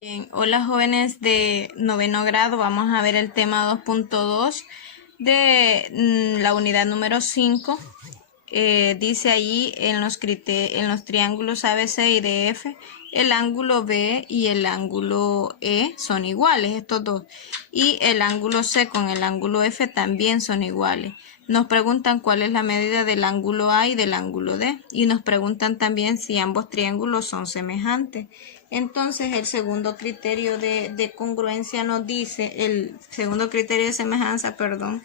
Bien, hola jóvenes de noveno grado, vamos a ver el tema 2.2 de la unidad número 5. Dice allí en los triángulos ABC y DF, el ángulo B y el ángulo E son iguales, estos dos, y el ángulo C con el ángulo F también son iguales. Nos preguntan cuál es la medida del ángulo A y del ángulo D, y nos preguntan también si ambos triángulos son semejantes. Entonces el segundo criterio de congruencia nos dice, el segundo criterio de semejanza, perdón,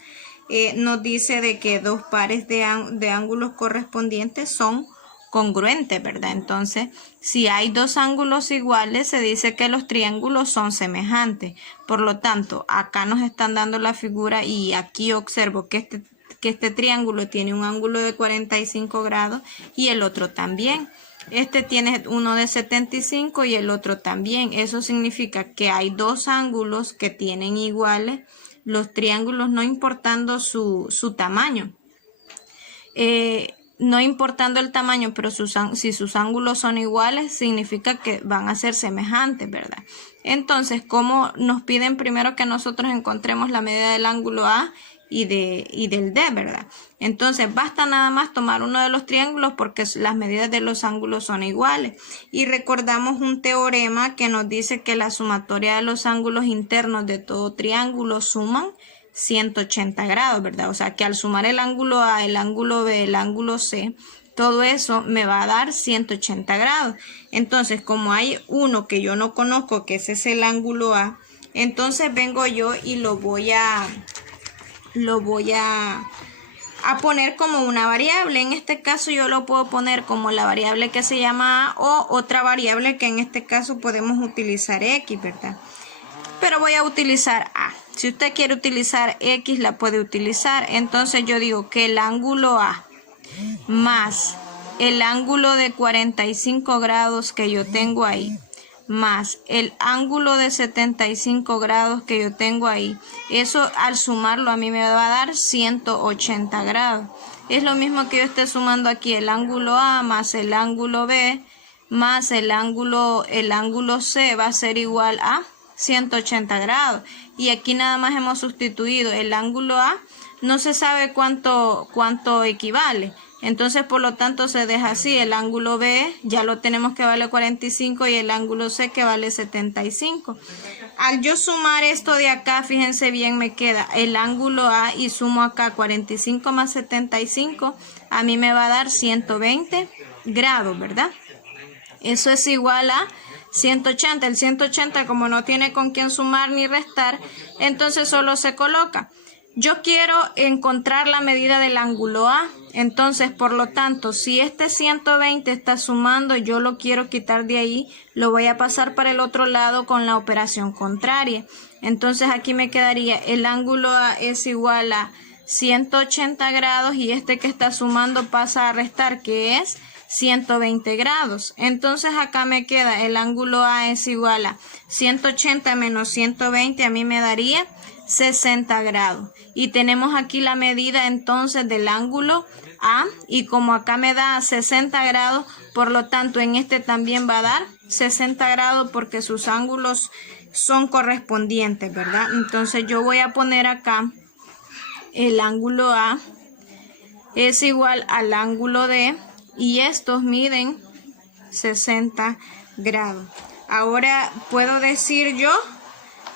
nos dice de que dos pares de ángulos correspondientes son congruentes, ¿verdad? Entonces, si hay dos ángulos iguales, se dice que los triángulos son semejantes. Por lo tanto, acá nos están dando la figura y aquí observo que este triángulo tiene un ángulo de 45 grados y el otro también. Este tiene uno de 75 y el otro también. Eso significa que hay dos ángulos que tienen iguales los triángulos, no importando su tamaño. No importando el tamaño, pero si sus ángulos son iguales, significa que van a ser semejantes, ¿verdad? Entonces, como nos piden primero que nosotros encontremos la medida del ángulo A y del D, ¿verdad? Entonces basta nada más tomar uno de los triángulos porque las medidas de los ángulos son iguales. Y recordamos un teorema que nos dice que la sumatoria de los ángulos internos de todo triángulo suman 180 grados, ¿verdad? O sea que al sumar el ángulo A, el ángulo B, el ángulo C, todo eso me va a dar 180 grados. Entonces, como hay uno que yo no conozco, que ese es el ángulo A, entonces vengo yo y lo voy a poner como una variable. En este caso yo lo puedo poner como la variable que se llama A o otra variable que en este caso podemos utilizar X, ¿verdad? Pero voy a utilizar A. Si usted quiere utilizar X, la puede utilizar. Entonces yo digo que el ángulo A más el ángulo de 45 grados que yo tengo ahí, más el ángulo de 75 grados que yo tengo ahí, eso al sumarlo a mí me va a dar 180 grados. Es lo mismo que yo esté sumando aquí el ángulo A más el ángulo B más el ángulo C va a ser igual a 180 grados. Y aquí nada más hemos sustituido el ángulo A, no se sabe cuánto equivale. Entonces, por lo tanto, se deja así. El ángulo B ya lo tenemos que vale 45 y el ángulo C que vale 75. Al yo sumar esto de acá, fíjense bien, me queda el ángulo A y sumo acá 45 más 75. A mí me va a dar 120 grados, ¿verdad? Eso es igual a 180. El 180, como no tiene con quién sumar ni restar, entonces solo se coloca. Yo quiero encontrar la medida del ángulo A, entonces por lo tanto si este 120 está sumando, yo lo quiero quitar de ahí, lo voy a pasar para el otro lado con la operación contraria. Entonces aquí me quedaría el ángulo A es igual a 180 grados y este que está sumando pasa a restar, que es 120 grados. Entonces acá me queda el ángulo A es igual a 180 menos 120, a mí me daría 60 grados. Y tenemos aquí la medida entonces del ángulo A, y como acá me da 60 grados, por lo tanto en este también va a dar 60 grados porque sus ángulos son correspondientes, ¿verdad? Entonces yo voy a poner acá el ángulo A es igual al ángulo D y estos miden 60 grados. Ahora puedo decir yo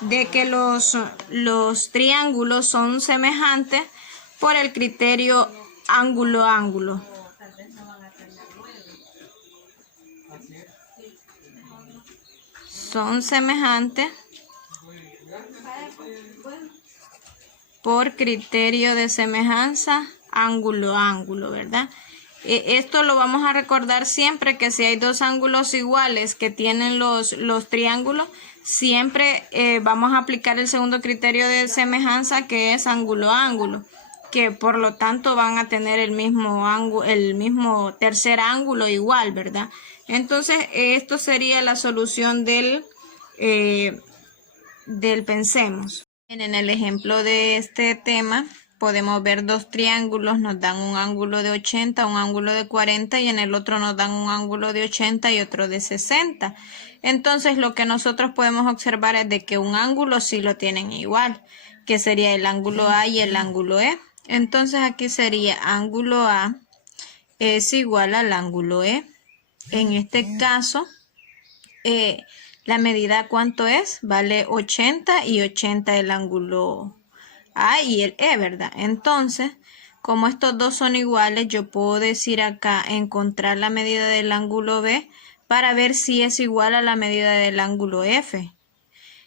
de que los triángulos son semejantes por el criterio ángulo-ángulo. Son semejantes por criterio de semejanza ángulo-ángulo, ¿verdad? Esto lo vamos a recordar siempre, que si hay dos ángulos iguales que tienen los triángulos, siempre vamos a aplicar el segundo criterio de semejanza, que es ángulo-ángulo, que por lo tanto van a tener el mismo tercer ángulo igual, ¿verdad? Entonces esto sería la solución del pensemos. En el ejemplo de este tema podemos ver dos triángulos, nos dan un ángulo de 80, un ángulo de 40 y en el otro nos dan un ángulo de 80 y otro de 60. Entonces lo que nosotros podemos observar es de que un ángulo sí lo tienen igual, que sería el ángulo A y el ángulo E. Entonces aquí sería ángulo A es igual al ángulo E. En este caso, la medida ¿cuánto es? Vale 80 y 80 el ángulo A y el E, ¿verdad? Entonces, como estos dos son iguales, yo puedo decir acá encontrar la medida del ángulo B para ver si es igual a la medida del ángulo F.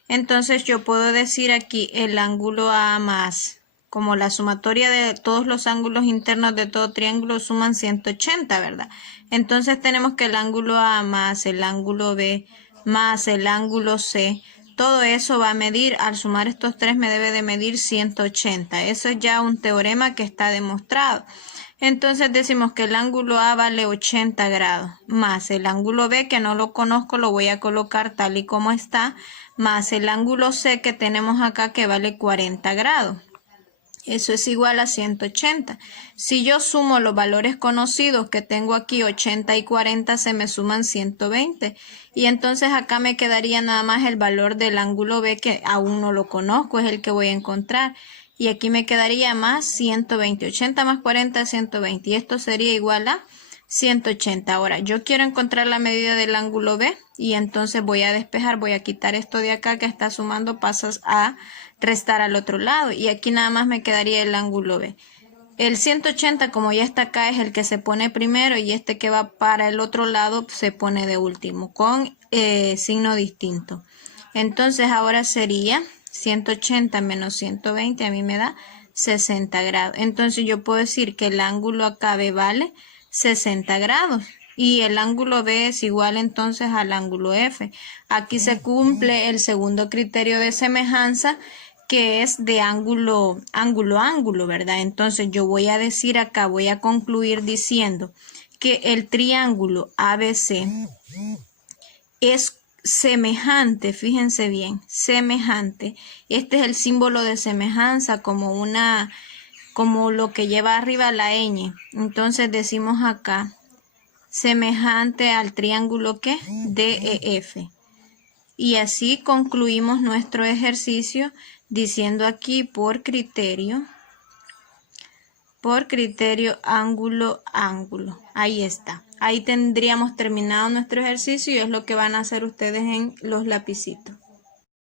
Entonces yo puedo decir aquí el ángulo A más, como la sumatoria de todos los ángulos internos de todo triángulo suman 180, ¿verdad? Entonces tenemos que el ángulo A más el ángulo B más el ángulo C, todo eso va a medir, al sumar estos tres me debe de medir 180. Eso es ya un teorema que está demostrado. Entonces decimos que el ángulo A vale 80 grados, más el ángulo B, que no lo conozco, lo voy a colocar tal y como está, más el ángulo C que tenemos acá que vale 40 grados. Eso es igual a 180. Si yo sumo los valores conocidos que tengo aquí, 80 y 40, se me suman 120. Y entonces acá me quedaría nada más el valor del ángulo B, que aún no lo conozco, es el que voy a encontrar. Y aquí me quedaría más 120. 80 más 40, 120. Y esto sería igual a 180. Ahora, yo quiero encontrar la medida del ángulo B. Y entonces voy a despejar, voy a quitar esto de acá que está sumando, pasas a restar al otro lado. Y aquí nada más me quedaría el ángulo B. El 180, como ya está acá, es el que se pone primero y este que va para el otro lado se pone de último, con signo distinto. Entonces ahora sería 180 menos 120, a mí me da 60 grados. Entonces yo puedo decir que el ángulo acá B vale 60 grados. Y el ángulo B es igual entonces al ángulo F. Aquí se cumple el segundo criterio de semejanza, que es de ángulo, ¿verdad? Entonces yo voy a decir acá, voy a concluir diciendo que el triángulo ABC es semejante, fíjense bien, semejante. Este es el símbolo de semejanza, como lo que lleva arriba la ñ. Entonces decimos acá, semejante al triángulo que DEF. Y así concluimos nuestro ejercicio diciendo aquí por criterio ángulo. Ahí está. Ahí tendríamos terminado nuestro ejercicio y es lo que van a hacer ustedes en los lapicitos.